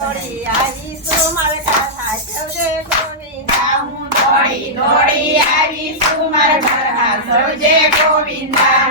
દોડી આવીશું મારા ઘર હાચવજે ગોવિંદા હું દોડી દોડી આવીશું મારા ઘર હાચવજે ગોવિંદા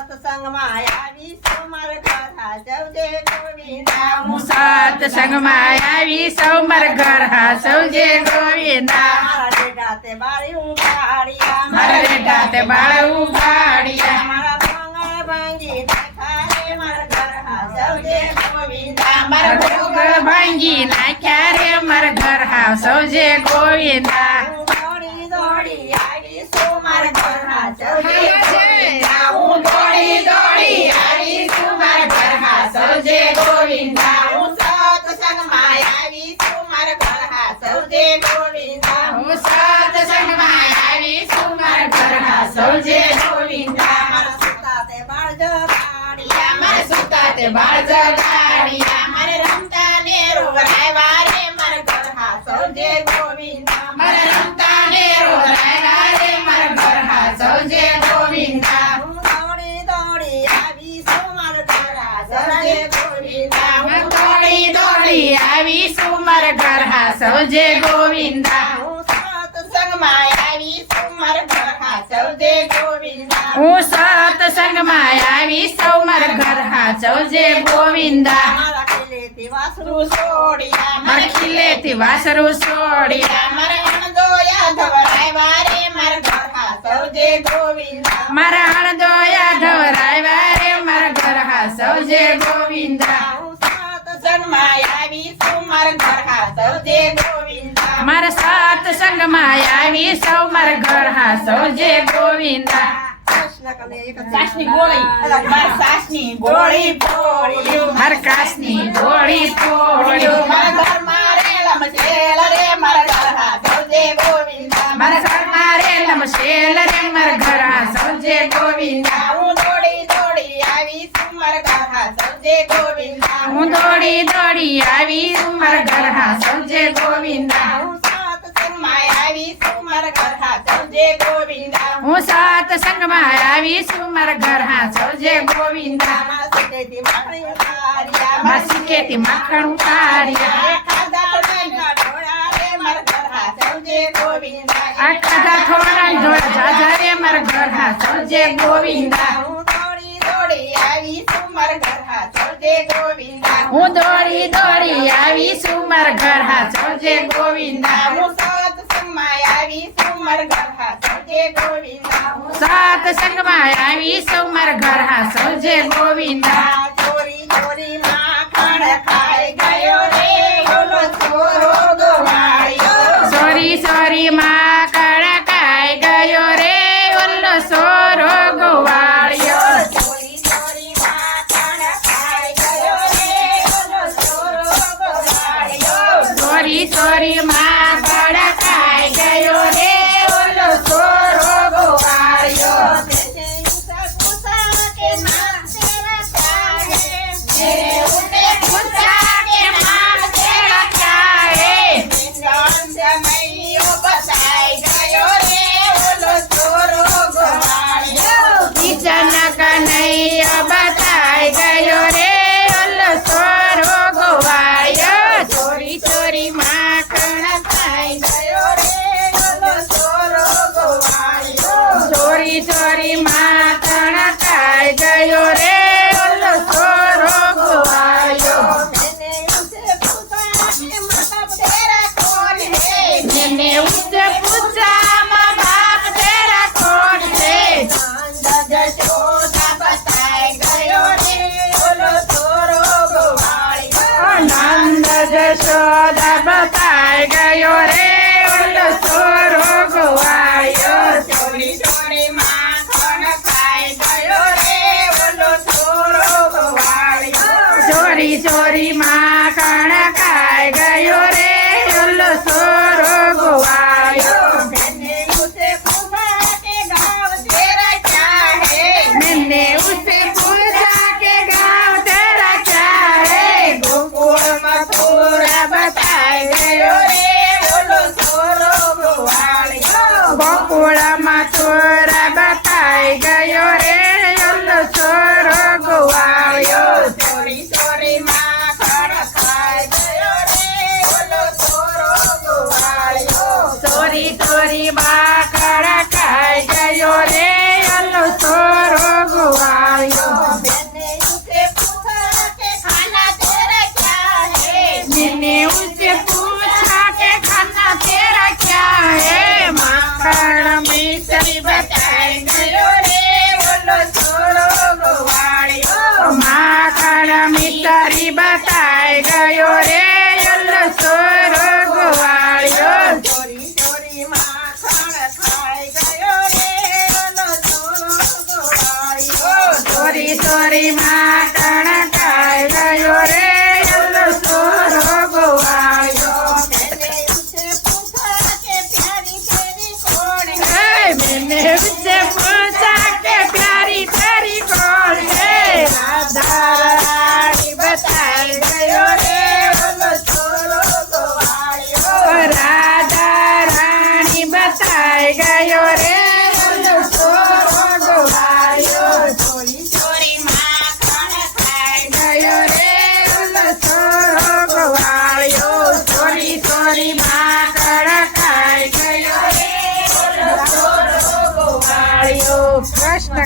સત્સંગમાં આવીશું મારા ઘર હાચવજે ગોવિંદા હું સત્સંગમાં આવી સૌ મારા ઘર હાચવજે ગોવિંદા મારા ડેડા તે બાળી ઉગાડ્યા મારા બેટા તે બાળ ઉગાડ્યા મારા ભાંગણ ભાંગી નાખારે મારા ઘર હાચવજે ગોવિંદા મારા ગોગળ ભાંગી નાખ્યા રે મારા ઘર હાચવજે ગોવિંદા દોડી દોડી આવીશું મારા ઘર હાચવજે ગોવિંદા હું દોડી દોડી આવીશું મારા ઘર હાચવજે ગોવિંદા હું સત્સંગમાં આવીશું મારા ઘર હાચવજે ગોવિંદા હું સત્સંગમાં આવીશું મારા ઘર હાચવજે ગોવિંદા મારા સુતા તે બાળ જગાડ્યા મારા સુતા તે બાળ જગાડ્યા મારે રમતા ને રોવરાવ્યા રે મારા ઘર હાચવજે ગોવિંદા મારા રમતા ને રોરાયા રે મારા ઘર હાચવજે ગોવિંદા હું દોડી દોડી આવીશું મારા ઘર હાચવજે ગોવિંદા હું દોડી દોડી આવીશું મારા ઘર હાચવજે ગોવિંદા હું સત્સંગમાં આવીશું મારા ઘર હાચવજે ગોવિંદા હું સત્સંગમાં આવી સૌ મારા ઘર હાચવજે ગોવિંદા મારા કિલ્લેથી વાસરું છોડ્યા મારા ખીલેથી વાસરું છોડ્યા મારા અણદોયા ધવરાવ્યા રે મારા ઘર હાચવજે ગોવિંદા મારા અણદોયા ઢવરાવ્યા રે મારા ઘર હાચવજે ગોવિંદા હું સત્સંગમાં આવીશું મારા ઘર હાચવજે ગોવિંદા મારા સત્સંગમાં આવી સૌ મારા ઘર હાચવજે ગોવિંદા કૃષ્ણ કને એક સાસની ગોળી મારા સાસની ગોળી ફોડ્યું મારા કાસની ગોળી ફોડ્યું મારા ઘરમાં રેલમ છેલ રે મારા ઘર હાચવજે ગોવિંદા મારા ઘરમાં રેલમ શેલ રે મારા ઘર હાચવજે ગોવિંદા હું દોડી દોડી આવીશું મારા ઘર હાચવજે ગોવિંદા હું દોડી દોડી આવી મારા ઘર હાચવજે ગોવિંદા હું સત્સંગમાં આવીશું મારા ઘર હાચવજે ગોવિંદા હું સત્સંગમાં આવીશું મારા ઘર હાચવજે ગોવિંદા મારા સિકેથી માખણી ઉતાર્યા મારા સિક્કેથી માખણ ઉતાર્યા ખાધા ઢોળા ઢોળા રે મારા ઘર હાચવજે ગોવિંદા આ ખાધા થોડા ઢોળા જાજા રે મારા ઘર હાચવજે ગોવિંદા હું દોડી દોડી આવીશું મારા ઘર હાચવજે ગોવિંદા હું દોડી દોડી આવીશું મારા ઘર હાચવજે ગોવિંદા હું સત્સંગમાં આવીશું મારા ઘર હાચવજે ગોવિંદા સત્સંગમાં આવીશું મારા ઘર હાચવજે ગોવિંદા ચોરી ચોરી માખણ ખાઈ ગયો રે ઓલો છોરો ગવાળ્યો સોરી સોરી માં કડકાઈ ગયો રે ઓલો સોરો ગોવાળ્યો ચોરી ચોરી માખણ ખાઈ ગયો રે ઓલો છોરો ગવાળ્યો સોરી સોરી માં કડકાઈ ગયો રે ઓલો સોરો ગોવાળ્યો તેને ઉસા પૂછા કે માં તેરા ચાહે મેરે ઉતે પૂછા કે મામ તેરા ચાહે સમયો બતાઈ ગયો રે ઓલો છોરો ગવાળ્યો કિચન કનૈયો બતાઈ ગયો રે ઓલો સોરો ગોવાળ્યો ચોરી ચોરી માખણ ખાઈ ગયો રે ઓલો છોરો ગવાળ્યો ચોરી ચોરી માખણ ખાઈ ગયો રે ઓલો સોરો ગોવાળ્યો તેને ઉસે પૂછા કે માતા તેરા કોણ હે મેને ઉસે પૂછા માँ बाप तेरा कौन है નંદ જશોદા બતાઈ ગયો રે ઓલો છોરો ગવાળ્યો નંદ જશોદા બતાઈ ગયો રે ઓલો સોરો ગોવાળ્યો ચોરી ચોરી માખણ ખાઈ ગયો રે ઓલો છોરો ગવાળ્યો ચોરી ચોરી માખણ ખાઈ ગયો રે ઓલો સોરો ગોવાળ્યો તેને ઉસે પૂછા કે ગાવ તેરા ચાહે मैंने उससे पूछा के गाँव तेरा क्या है ગોકુળ મથુરા બતાઈ ગયો રે ઓલો છોરો ગવાળ્યો બકુળ મથુરા બતાઈ ગયો રે ઓલો સોરો ગોવાળ્યો ચોરી ચોરી માખણ ખાઈ ગયો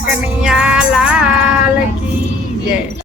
કનૈયા